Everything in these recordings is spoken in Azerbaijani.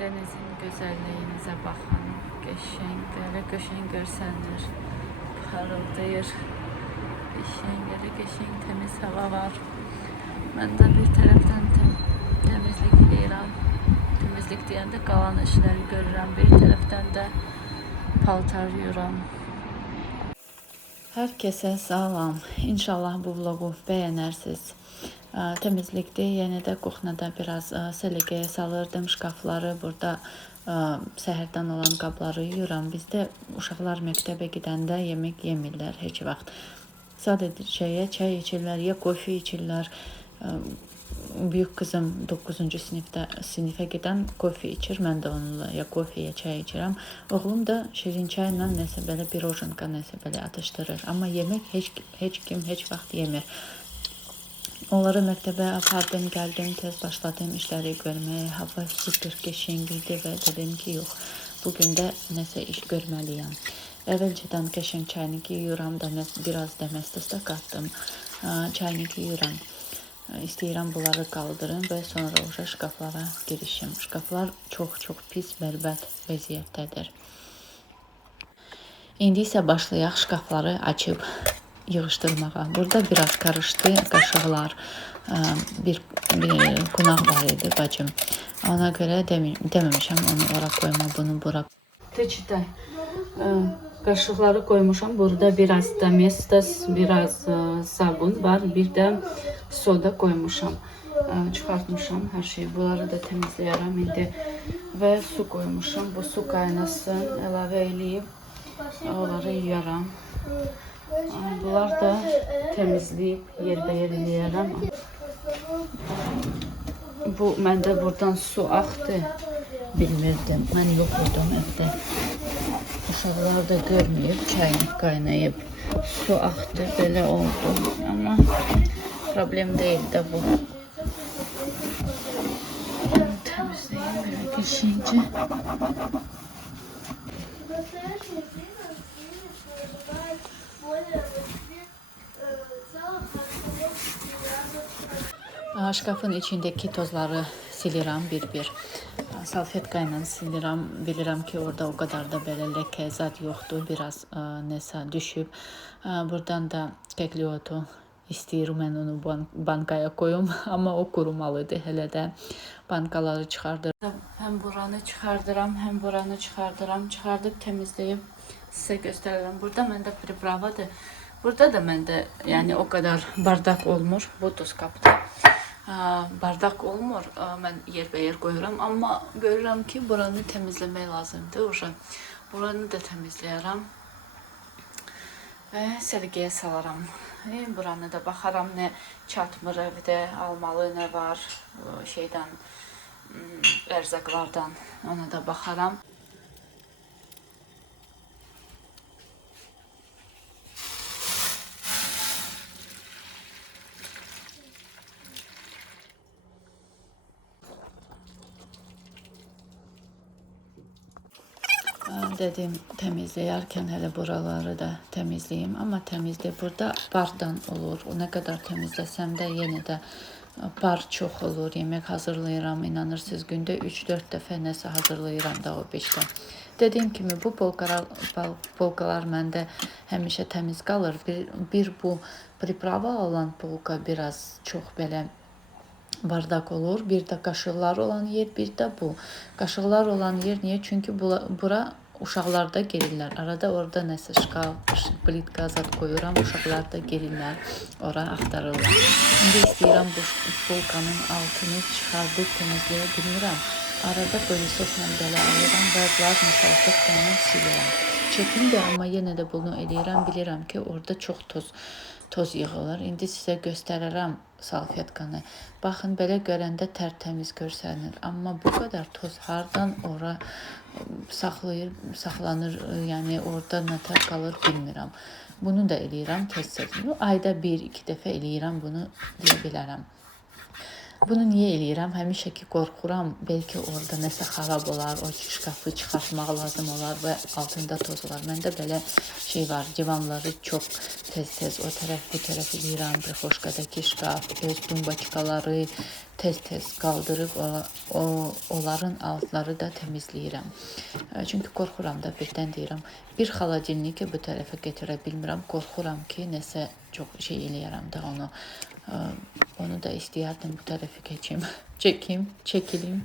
Denizin gözəlliyinizə baxın. Qəşəng, belə qəşəng görsənir. Parıldayır. Qəşəng təmiz hava var. Mən də bir tərəfdən təmizlik eləyirəm. Təmizlik deyəndə qalan işləri görürəm. Bir tərəfdən də paltar yuyuram. Hər kəsə salam. İnşallah bu vlogu bəyənərsiniz. Temizlikte yenə də kuxnada biraz səliqəyə salırdım şkafları. Burada səhərdən olan qabları yuyuram. Bizdə uşaqlar məktəbə gedəndə yemək yemirlər heç vaxt. Sadəcə ya çay içirlər, ya kofe içirlər. Büyük kızım 9-cu sinifə gedən kofe içir. Mən də onunla ya kofe ya çay içirəm. Oğlum da şirin çayla nəsə belə pirojenka nəsə belə atışdırır. Amma yemək heç kim heç vaxt yemir. Onları məktəbə apardım, gəldim, tez başladım işləri görməyə. Hava super qəşəng idi və dedim ki, yox, bugün də nəsə iş görməliyəm. Əvvəlcədən qəşəng çaynik yuyuram da, biraz da məstəstə qatdım. Çaynik yuyuram. İstəyirəm bunları qaldırım və sonra o şkaflara girişim. Şkaflar çox pis, bərbad vəziyyətdədir. İndi isə başlayaq şkafları açıb yığışdırmağa. Burada biraz karıştı qaşıqlar. Bir qonaq var idi bacım. Ona görə deməmişəm onu ora koyma, bunu bura. Teçdə qaşıqları koymuşam. Burada biraz domestos, biraz sabun var. Bir də soda koymuşam. Çıxartmışam hər şeyi. Bunları da təmizləyərəm indi. Və su koymuşam. Bu su qaynasın. Əlavə eləyib onları yuyaram. Bunlar da təmizləyib yerbəyer eləyərəm. Bu məndə buradan su axdı. Bilmirdim. Mən yox idim evdə. Uşaqlar da görməyib, çaynik qaynayıb. Su axdı, belə oldu. Amma problem deyil də bu. Təmizləyim belə qəşəngcə. Şkafın içindeki tozları silirəm bir-bir. Salfetka ilə silirəm. Bilirəm ki, orada o kadar da belə ləkə zad yoxdur. Biraz nəsə düşüb. Buradan da kəkli otu istəyirəm mən onu bankaya koyum. Amma o qurumalıdır hələ də. Bankaları çıxardıram. Həm buranı çıxardıram, həm buranı çıxardıram. Çıxardıb təmizləyib sizə göstərirəm. Burada məndə pripravadır. Burada da məndə yəni o kadar bardak olmur. Bu duzkapda. Bardak olmur. Mən yerbəyer qoyuram. Amma görürəm ki, buranı təmizləmək lazımdır. Buranı da təmizləyərəm. Və səliqəyə salaram. Buranı da baxaram, nə çatmır evdə, almalı nə var şeydən, ərzaqlardan. Ona da baxaram. Dedim temizleyerken hele buraları da temizleyeyim ama temizliği burada bardan olur. Ne kadar temizlesem de yine de bar çok olur. Yemek hazırlayıram, inanırsınız günde 3-4 dəfə nəsə hazırlayıram da o 5'də. Dediyim kimi bu polkalar məndə həmişə təmiz qalır. Bir bu priprava olan polka biraz çox belə bardak olur. Bir de qaşıqlar olan yer, bir de bu. Qaşıqlar olan yer niye? Çünkü bura uşaqlar da gelirlər. Arada orada nəsə şkaf, plitka zad koyuram. Uşaqlar da gelirlər. Ora axtarırlar. İndi istəyirəm bu polkanın altını çıxardıb temizləyə bilmirəm. Arada pölisosla belə alıram və lazım salfetkayla silirəm. Çətindir, amma yenə də bunu eləyirəm. Bilirəm ki, orada çox toz yığılır. İndi sizə göstərərəm salfetkanı. Baxın, belə görəndə tərtəmiz görsənir. Amma bu kadar toz hardan ora saxlanır, yəni orada nətər qalır bilmirəm. Bunu da eləyirəm tez-tez. Ayda 1-2 dəfə eləyirəm bunu deyə bilərəm. Bunu niyə eləyirəm? Həmişə ki qorxuram, bəlkə orada nəsə xarab olar, o şkafı çıxartmaq lazım olar və altında toz olar. Məndə belə şey var, divanları çox tez-tez o tərəf bu tərəf eləyirəm. Prixoşkadakı şkaf, öz dumbaçkaları tez-tez qaldırıb onların altları da təmizləyirəm. Çünki qorxuram da birdən deyirəm, bir xaladelniki bu tərəfə gətirə bilmirəm. Qorxuram ki, nəsə çox şey eləyərəm də onu. Onu da istəyərdim bu tərəfi çəkilim.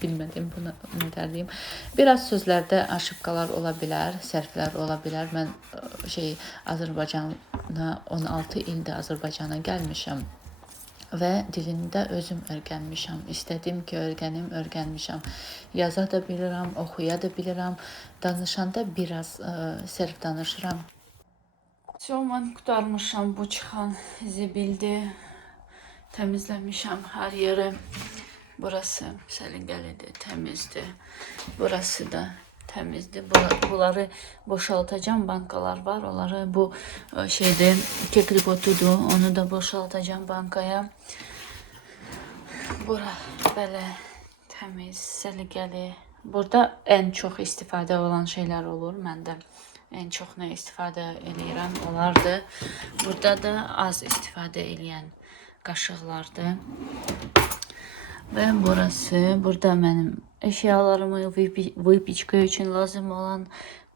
Bilmədim bunu nə deyim. Biraz sözlərdə aşıbqalar ola bilər, sərflər ola bilər. Mən Azərbaycana 16 ildə Azərbaycana gəlmişəm və dilində özüm öyrənmişəm. İstədim ki, öyrənmişəm. Yaza da bilirəm, oxuya da bilirəm. Danışanda biraz sərf danışıram. Mən qurtarmışam bu çıxan zibildi. Təmizləmişəm hər yeri. Burası səliqəlidir, təmizdir. Burası da təmizdir. Bunları boşaltacağım. Bankalar var. Onları bu kekripotudur. Onu da boşaltacağım bankaya. Bura belə təmiz, səliqəli. Burada ən çox istifadə olan şeylər olur məndə. En çok ne istifadə eləyirəm olardı. Burada da az istifadə eləyən qaşıqlardır. Və burası, burada mənim əşyalarımı vypichka üçün lazım olan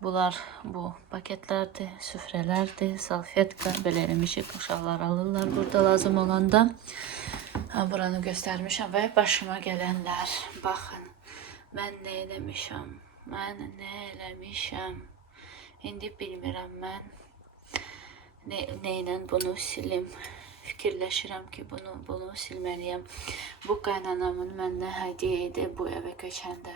bunlar bu paketlərdir, süfrələrdir, salfetka, belə eləmişik, uşaqlar alırlar burada lazım olanda. Buranı göstərmişəm və başıma gələnlər. Baxın, mən nə eləmişəm, İndi bilmirəm mən neyle bunu silim. Fikirləşirəm ki, bunu silməliyəm. Bu qaynanamın məndən hədiyyə idi bu evə köçəndə.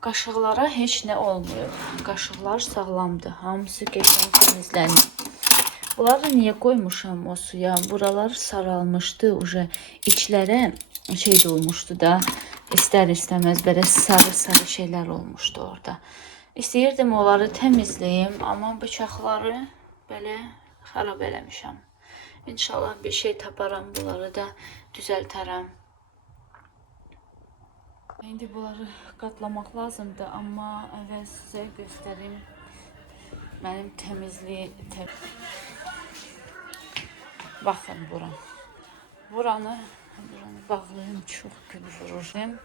Qaşıqlara heç nə olmuyor. Qaşıqlar sağlamdır. Hamısı qəşəng təmizlənir. Bunları niyə qoymuşam o suya? Buralar saralmışdı. İçlərə şey olmuşdu da. İstər-istəməz belə sarı şeylər olmuşdu orada. İstəyirdim onları təmizləyim, amma bıçaqları belə xarab eləmişəm. İnşallah bir şey taparam, bunları da düzəltərəm. İndi bunları qatlamaq lazımdır, amma əvvəl sizə göstərim mənim Baxın bura. Buranı bağlayım, çox gül vururum.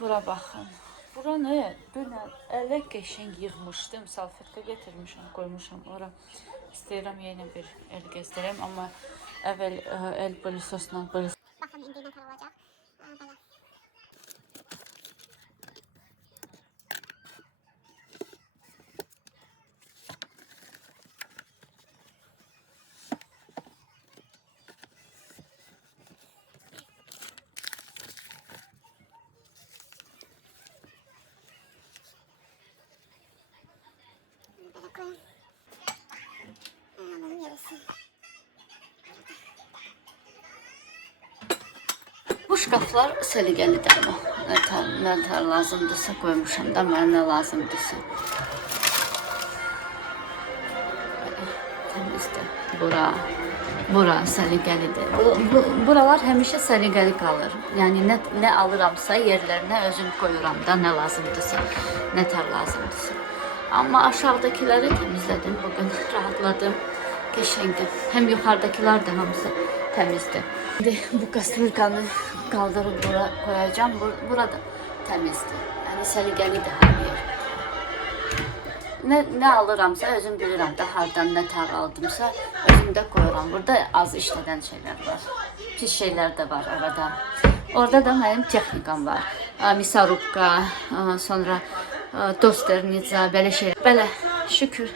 Bura baxın. Buranı dünən elə qəşəng yığmışdım. Salfetka getirmişəm, koymuşam ora. İstəyirəm yeni bir el göstərəm, amma əvvəl el plisosla Baxın, indi nə tər olacaq. Belə. Bu şkaflar səliqəlidir ama. Nə tər lazımdırsa koymuşam da mənə nə lazımdırsa. Təmizdir. Bura səliqəlidir. Buralar həmişə səliqəli qalır. Yəni nə alıramsa yerlərinə özüm koyuram da nə lazımdırsa, nə tər lazımdırsa. Amma aşağıdakiləri təmizlədim bugün, rahatladım. Qəşəngdir. Həm yuxarıdakilar da hamısı təmizdir. Şimdi bu kastrülkanı kaldırıp buraya koyacağım. Burada təmizdir. Yəni səliqəlidir hər yer. Nə alıramsa özüm bilirəm də hardan nə tər aldımsa özüm də koyuram. Burada az işlədən şeylər var. Pis şeylər də var arada. Orada da mənim texnikam var. Misarubka, sonra tosternica, belə şeylər. Belə şükür.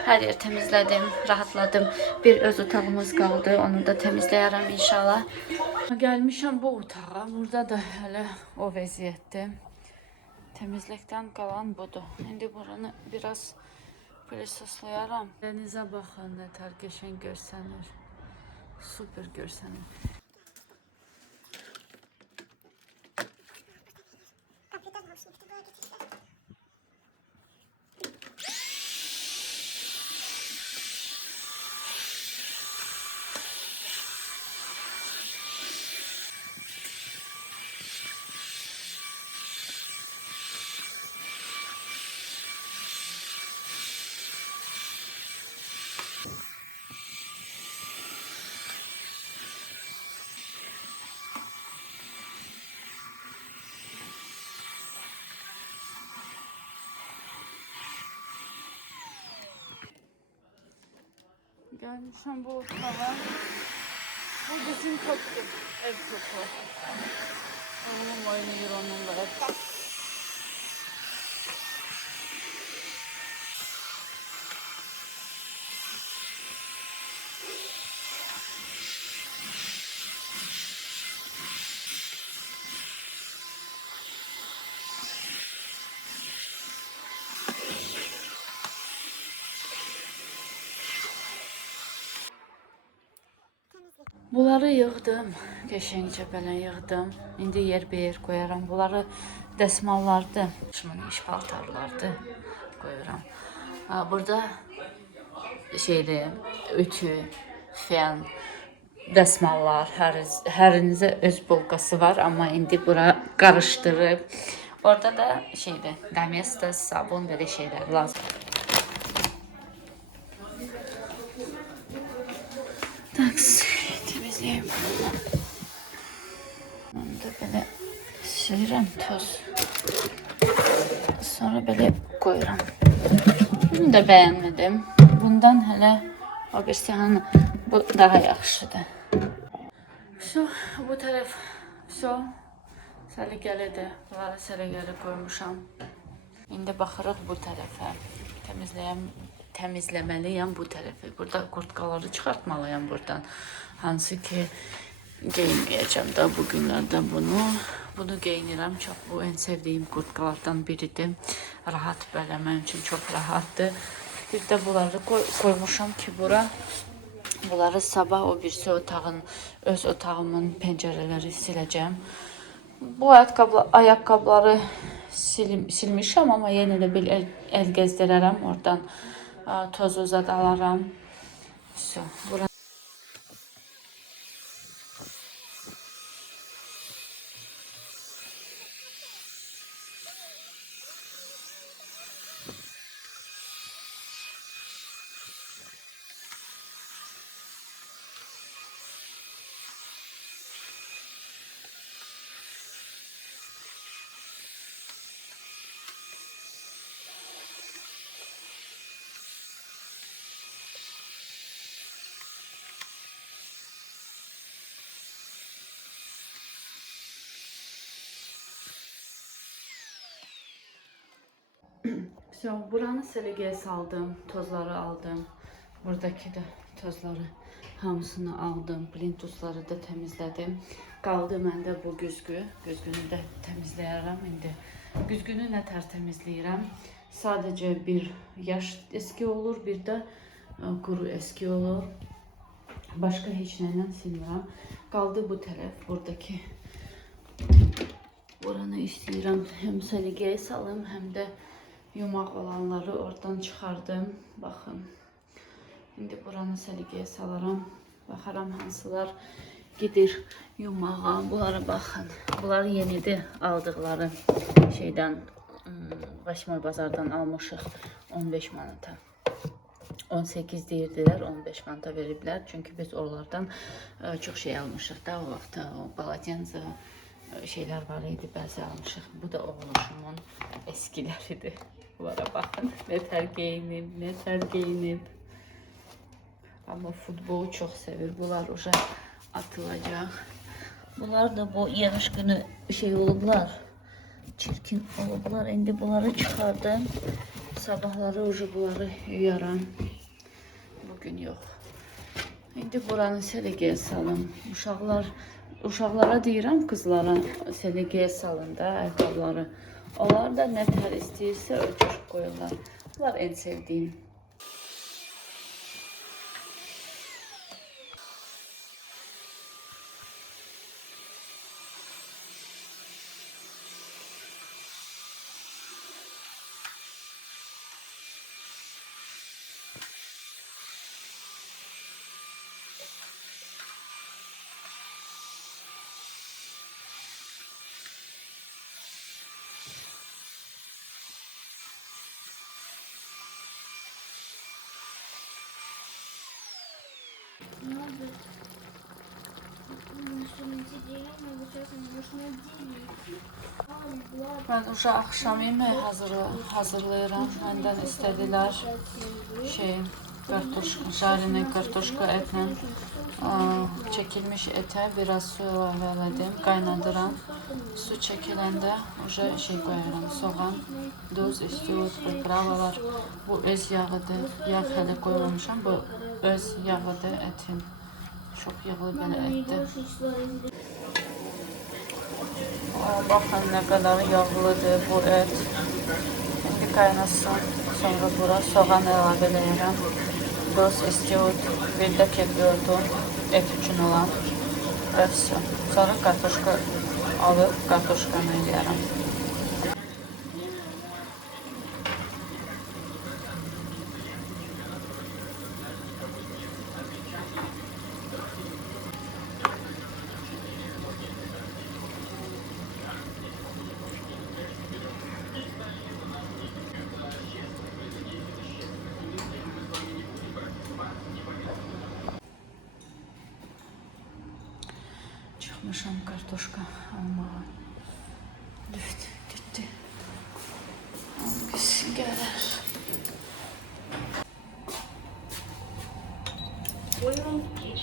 Hər yer təmizlədim, rahatladım. Bir öz otağımız qaldı, onu da təmizləyərəm inşallah. Gəlmişəm bu otağa. Burada da hələ o vəziyyətdir. Təmizlikdən qalan budur. İndi buranı biraz pilisoslayaram. Dənizə baxın, nə tər qəşəng görsənir. Super görsənir. Gelmişim bu otağa. Bu bizim toptur. Ev topu. Oğlum oynuyor onunla hep. Bunları yığdım. Qəşəngcə belə yığdım. İndi yer qoyaram. Bunları dəsmallardı. Şimdi iş paltarlardı. Qoyuram. Burada şeydir, ütü, fen, dəsmallar, hərinizə öz bolqası var, amma indi bura qarışdırıb. Orada da şeydir, domestos, sabun belə şeylər lazım. Taksi temizleyeyim. Onu da böyle silirəm toz. Sonra böyle koyuram. Bunu da beğenmedim. Bundan hele o birisi hani bu daha yaxşıdır. Şu bu taraf şu səliqəlidir. Bunları səliqəli koymuşam. İndi baxırıq bu tərəfə. Təmizləməliyəm bu tərəfi. Burada kurtkaları çıxartmalıyam buradan. Hansı ki geyinməyəcəm da bu günlərdə bunu. Bunu geyinirəm. Çox bu en sevdiyim kurtkalardan biridir. Rahat belə mənim üçün çox rahatdır. Bir də bunları koymuşam ki bura. Bunları sabah o birisi öz otağımın pəncərələri siləcəm. Bu ayakkabıları silmişəm, amma yenə də bir el gezdirərəm. Oradan tozu zadalaram. Bura buranı səliqəyə saldım, tozları aldım. Buradakı da tozları hamısını aldım. Plintusları da təmizlədim. Qaldı məndə bu güzgü. Güzgünü də təmizləyərəm indi. Güzgünü nə tər təmizləyirəm? Sadəcə bir yaş eski olur, bir də quru eski olur. Başqa heç nəylə silmirəm. Qaldı bu tərəf, buradakı. Buranı istəyirəm həm səliqəyə salım, həm də yumaq olanları oradan çıxardım. Baxın. İndi buranı səliqəyə salaram. Baxaram hansılar gedir yumağa. Bunlara baxın. Bunlar yenidir aldıqları şeydən 8 bazardan almışıq 15 manata. 18 deyirdilər, 15 manata veriblər. Çünki biz oralardan çox şey almışıq da o vaxt. Balatenza şeyler var idi, bəzi almışıq. Bu da oğluşumun eskiləridir. Bunlara baxın. Nətər geyinib, nətər geyinib. Amma futbolu çox sevir. Bunlar uca atılacaq. Bunlar da bu yağış günü şey olublar. Çirkin olublar. İndi bunları çıxardım. Sabahları uca bunları yuyaram. Bugün yox. İndi buranı səliqəyə salım. Uşaqlara deyirəm, qızlara səliqəyə salın da ayaqqabıları. Onlar da nə tər istəyirsə ölçür qoyurlar. Bunlar en sevdiyim. Ne oldu? Машина деревня, вычеркнуть машина деревня. Ben uşaq axşam yeməyi hazırlayıram. Məndən istədilər şey kartoşka, jarene kartoşka etle çekilmiş ete biraz su ilave elədim, qaynadıram. Su çekiləndə şey koyarım, soğan, duz, istiot, pripravalar. Bu öz yağıdır. Yağ hələ koymamışam. Bu öz yağıdır etin. Çox yağlı belə etdir. Baxın nə qədər yağlıdır bu et. İndi qaynasın. Sonra bura soğan əlavə edəcəm. Duz, istiot, bir də kepiyordum et üçün olan. Və sonra kartoşka alıb kartoşkanı eləyərəm. Çıxmışam kartoşka almağa. Düftü, düttü. Hangisi gələr? Buyurun geç.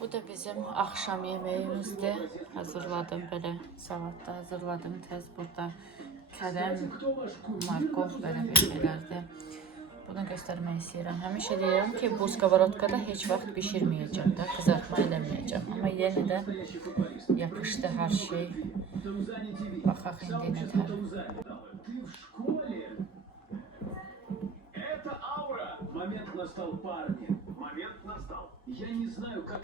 Bu da bizim axşam yeməyimizdir. Hazırladım belə salat da hazırladım. Tez burada kələm, markov belə bir şeylərdir. Bunu göstərmək istəyirəm. Həmişə deyirəm ki, bu skоворodkada heç vaxt bişirməyəcəm də, qızartma eləməyəcəm. Amma yenə də yapışdı hər şey. Baxaq indi nətər. Момент настал, парни. Момент настал. Я не знаю, как